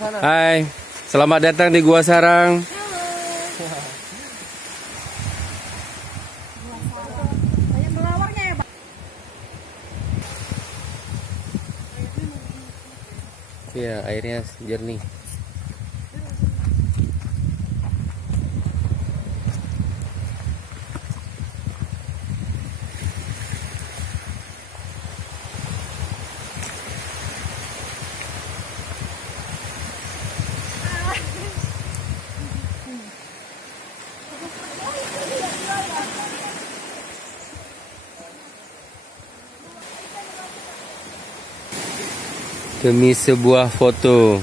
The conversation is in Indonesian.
Hai, selamat datang di Gua Sarang. Banyak melawarnya ya, Pak. Iya, airnya jernih. Demi sebuah foto.